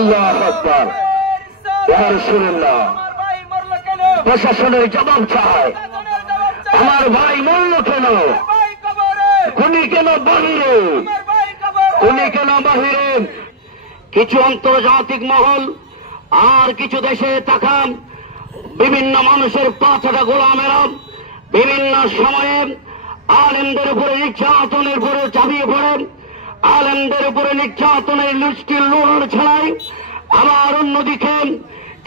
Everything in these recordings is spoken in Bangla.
আল্লাহু আকবার। ইয়া রাসূলুল্লাহ, প্রশাসনের জবাব চায়। আমার ভাই মরল কেন? খুনি কেন বাহিরে? খুনি কেন বাহিরে? কিছু আন্তর্জাতিক মহল আর কিছু দেশে তাকান, বিভিন্ন মানুষের পাছাটা গোলামেরা বিভিন্ন সময়ে আলেমদের উপরে নির্যাতনের উপরে চাপিয়ে পড়েন, আলেমদের উপরে নির্যাতনের লুষ্টির লোহার ছড়ায়। আবার অন্যদিকে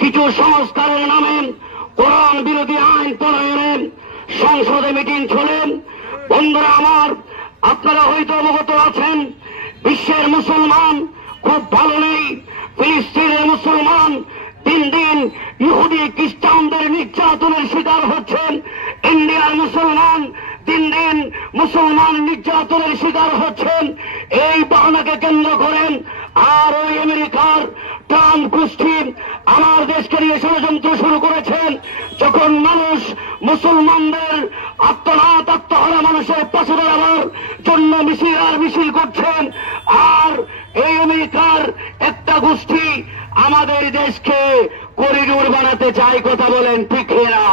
কিছু সংস্কারের নামে কোরআন বিরোধী আইন প্রণয়নের সংসদে মিটিং চলেন। বন্ধুরা আমার, আপনারা হয়তো অবগত আছেন, বিশ্বের মুসলমান খুব ভালো নেই। ফিলিস্তিনের মুসলমান দিন দিন ইহুদি খ্রিস্টানদের নির্যাতনের শিকার হচ্ছেন। ইন্ডিয়ার মুসলমান দিন দিন মুসলমান নির্যাতনের শিকার হচ্ছেন। এই বাহানাকে কেন্দ্র করেন আর ওই আমেরিকার ট্রাম্প গোষ্ঠী আমার দেশকে নিয়ে ষড়যন্ত্র শুরু করেছেন। যখন মানুষ মুসলমানদের আত্মনাথ আত্মহারা মানুষের পাশে দাঁড়াবার জন্য মিছিল আর মিছিল করছেন, আর এই আমেরিকার একটা গোষ্ঠী আমাদের দেশকে করিডোর বানাতে চায়। কথা বলেন ঠিক না?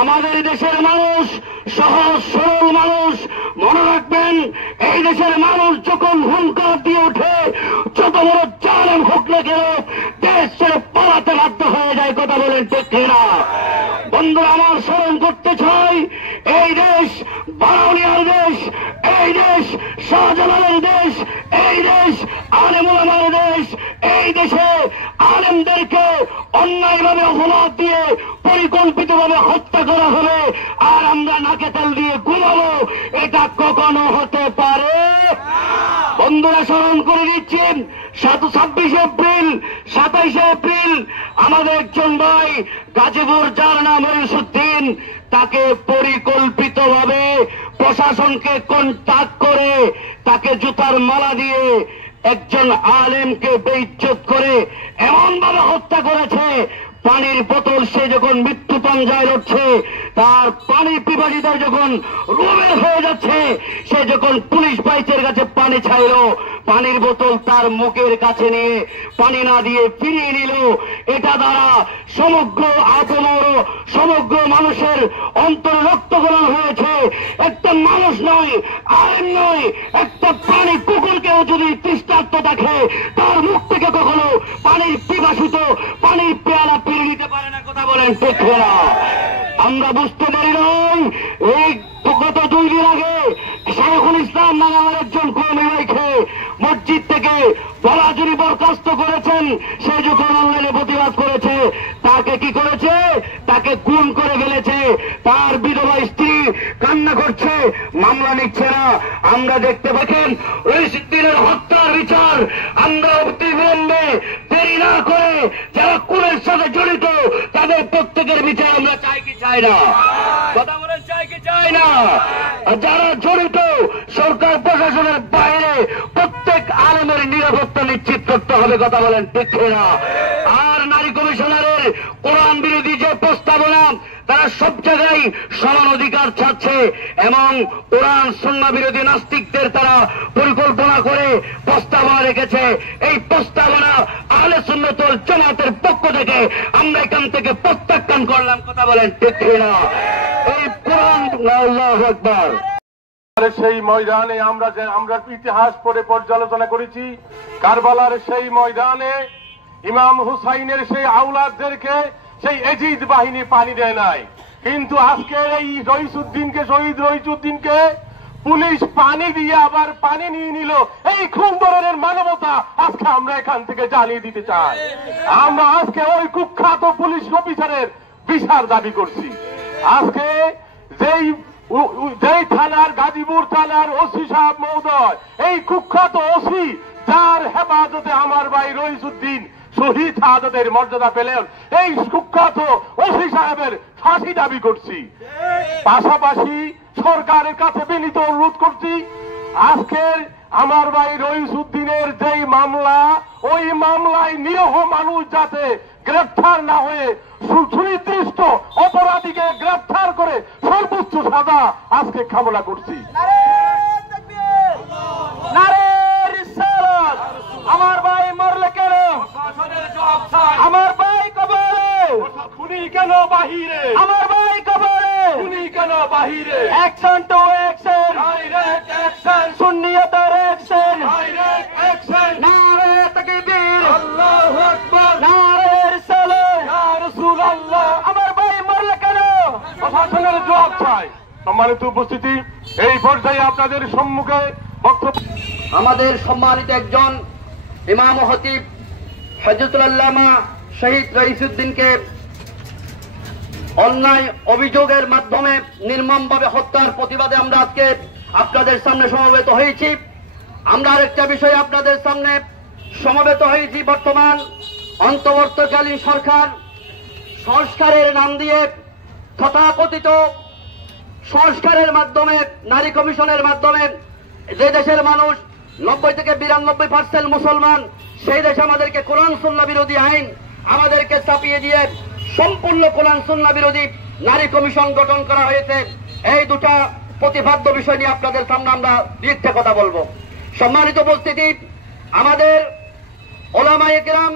আমাদের দেশের মানুষ সহজ সরল মানুষ, মনে রাখবেন, এই দেশের মানুষ যখন হুঙ্কার দিয়ে ওঠে, যত বড় জালেম হোক না কেন দেশ ছেড়ে পালাতে বাধ্য হয়ে যায়। কথা বলেন ঠিক না? বন্ধুরা আমার, স্মরণ করতে চাই, এই দেশ বারাউলিয়ার দেশ, এই দেশ শাহজালালের দেশ, এই দেশ আলেম ওলামার দেশ। এই দেশে আলেমদেরকে অন্যায়ভাবে অপবাদ দিয়ে পরিকল্পিতভাবে হত্যা করা হবে, আর আমরা নাকে তেল দিয়ে ঘুমাবো, এটা কখনো হতে পারে? বন্ধুরা স্মরণ করে দিচ্ছেন, 26 এপ্রিল 27 এপ্রিল আমাদের একজন ভাই গাজীপুর, যার নাম রইসুদ্দিন, তাকে পরিকল্পিতভাবে প্রশাসনকে কন্টাক্ট করে তাকে জুতার মালা দিয়ে একজন আলেমকে বেইজ্জত করে এমন ভাবে হত্যা করেছে। পানির বোতল সে যখন মৃত্যু পঞ্জায় লড়ছে, তার পানি পিপাসিতার যখন রুমে হয়ে যাচ্ছে, সে যখন পুলিশ বাইচের কাছে পানি চাইল, পানির বোতল তার মুখের কাছে নিয়ে পানি না দিয়ে ফিরিয়ে নিল। এটা দ্বারা সমগ্র আপমর সমগ্র মানুষের অন্তর রক্তগরম হয়েছে। একটা মানুষ নয়, আইন নয়, একটা প্রাণী কুকুরকেও যদি তৃষ্ণার্ত দেখে, তার মুখ থেকে কখনো পানির পিপাসিত পানির পেয়ালা ফিরিয়ে নিতে পারে না। কথা বলেন ঠিক না? আমরা বুঝতে পারি নাই, এই গত 2 দিন আগে শাইখুল ইসলাম নামে আমার একজন কর্মী ভাইকে মসজিদ থেকে বলাজুরি বরখাস্ত করেছেন। সে যখন অনলাইনে প্রতিবাদ করেছে, তাকে কি করেছে? তাকে খুন করে ফেলেছে। তার বিধবা স্ত্রী কান্না করছে, মামলা নিচ্ছে না। আমরা দেখতে পাচ্ছেন রইসুদ্দিনের হত্যার বিচার আমরা অবিলম্বে দেরি না করে যারা খুনের সাথে জড়িত তাদের প্রত্যেকের বিচার আমরা চাই কি চাই না? কথা বলেন, চাই কি চাই না? যারা জড়িত সরকার প্রশাসনের বাইরে প্রত্যেক আলেমের নিরাপত্তা নিশ্চিত করতে হবে। কথা বলেন ঠিক না? আর নারী কমিশনারের কোরআন বিরোধী যে প্রস্তাবনা, তারা সব জায়গায় সমান অধিকার চাচ্ছে এবং কোরআন সুন্নাহ বিরোধী নাস্তিকদের তারা পরিকল্পনা করে প্রস্তাবনা রেখেছে। এই প্রস্তাবনা আহলে সুন্নাত ওয়াল জামাতের পক্ষ থেকে আমরা এখান থেকে প্রত্যাখ্যান করলাম। কথা বলেন ঠিক না? এই কোরআন, আল্লাহু আকবার। সেই ময়দানে আমরা ইতিহাস পড়ে পর্যালোচনা করেছি, কারবালার সেই ময়দানে ইমাম হুসাইনের সেই আওলাদদেরকে সেই এজিদ বাহিনী পানি দেয় নাই, কিন্তু আজকে এই রইসুদ্দিনকে, শহীদ রইসুদ্দিনকে পুলিশ পানি দিয়ে আবার পানি নিয়ে নিল। এই কোন ধরনের মানবতা আজকে আমরা এখান থেকে জানিয়ে দিতে চাই। আমরা আজকে ওই কুখ্যাত পুলিশ অফিসারের বিচার দাবি করছি। আজকে যেই থানার, গাজীপুর থানার ওসি সাহেব মহোদয়, এই কুখ্যাত ওসি যার হেফাজতে আমার ভাই রইসুদ্দিন শহীদ শাহাদাতের মর্যাদা পেলেন, এই কুখ্যাত ওসি সাহেবের ফাঁসি দাবি করছি। পাশাপাশি সরকারের কাছে বিনীত অনুরোধ করছি, আজকের আমার ভাই রইসুদ্দিনের যেই মামলা, ওই মামলায় নিরীহ মানুষ যাতে গ্রেফতার না হয়ে সুনির্দিষ্ট অপরাধীকে গ্রেফতার করে সর্বোচ্চ সাজা আজকে কামনা করছি। নারে রিসালাত, আমার ভাই মরলে কেন? কেন বাহিরে? আমার ভাই কবরে। খুনি কেন বাহিরে? Action to action, direct action, সুন্নিয়তের অ্যাকশন, ডাইরেক্ট অ্যাকশন। নারে তাকবীর, আল্লাহু আকবার, নারে রিসালাত। ইয়া রাসূলুল্লাহ। আমার ভাই মরলে কেন? প্রশাসনের জবাব চাই। সম্মানিত উপস্থিতি, এই পর্যায়ে আপনাদের সম্মুখে বক্তব্য আমাদের সম্মানিত একজন ইমাম ও খতিব হযরতুল আল্লামা শহীদ রইসুদ্দিনকে অন্যায় অভিযোগের মাধ্যমে নির্মমভাবে হত্যার প্রতিবাদে আমরা আজকে আপনাদের সামনে সমবেত হয়েছি। আমরা আরেকটা বিষয় আপনাদের সামনে সমবেত হয়েছি। বর্তমান অন্তর্বর্তীকালীন সরকার সংস্কারের নাম দিয়ে তথাকথিত সংস্কারের মাধ্যমে, নারী কমিশনের মাধ্যমে যে দেশের মানুষ 90 থেকে 92% মুসলমান, সেই দেশে আমাদেরকে কোরআন সুন্নাহ বিরোধী আইন আমাদেরকে চাপিয়ে দিয়ে সম্পূর্ণ কোরআন সুন্নাহ বিরোধী নারী কমিশন গঠন করা হয়েছে। এই দুটা প্রতিপাদ্য বিষয় নিয়ে আপনাদের সামনে আমরা একটা কথা বলবো। সম্মানিত উপস্থিতি, আমাদের ওলামায়ে কেরাম